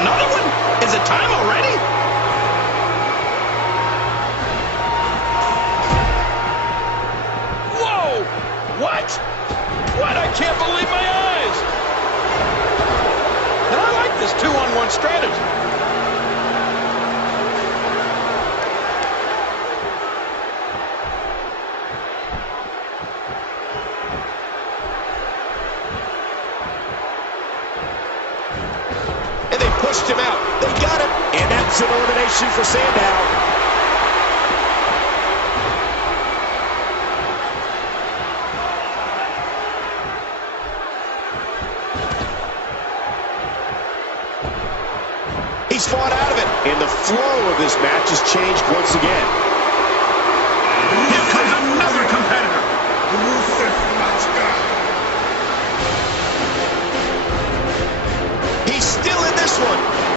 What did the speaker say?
another one? Is it time already? Whoa! What? What? I can't believe my eyes. And I like this 2-on-1 strategy. And they pushed him out. They got him. And that's an elimination for Sandow. He's fought out of it. And the flow of this match has changed once again. Here comes another competitor. He's still in this one.